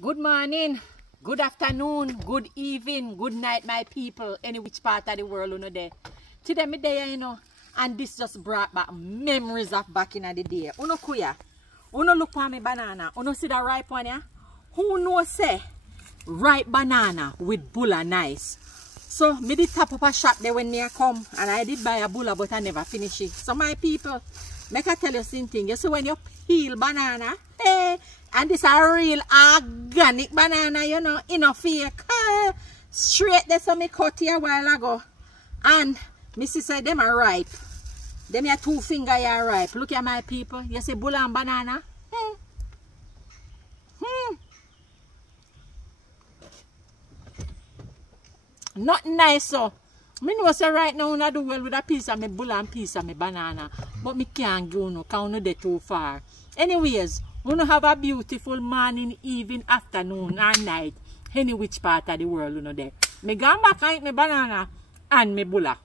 Good morning, good afternoon, good evening, good night, my people, any which part of the world you know there. Today me there, you know, and this just brought back memories of back in the day. Uno kuya, uno look for me banana, uno see the ripe one ya? Who knows say ripe banana with bulla nice. So me did tap up a shop there when me come, and I did buy a bulla but I never finish it. So my people, make I tell you something. You see when you peel banana, hey, and this a real organic banana, you know, in a fake. Straight there, so me cut here a while ago. And me say them are ripe. Them your 2 finger are ripe. Look at my people. You see bulla and banana? Not nice, so. Me know say right now I do well with a piece of my bulla and piece of my banana. But me can't go no, because I dey too far. Anyways, we don't have a beautiful morning, evening, afternoon, and night. Any which part of the world you know there. Me go back and eat my banana and my bulla.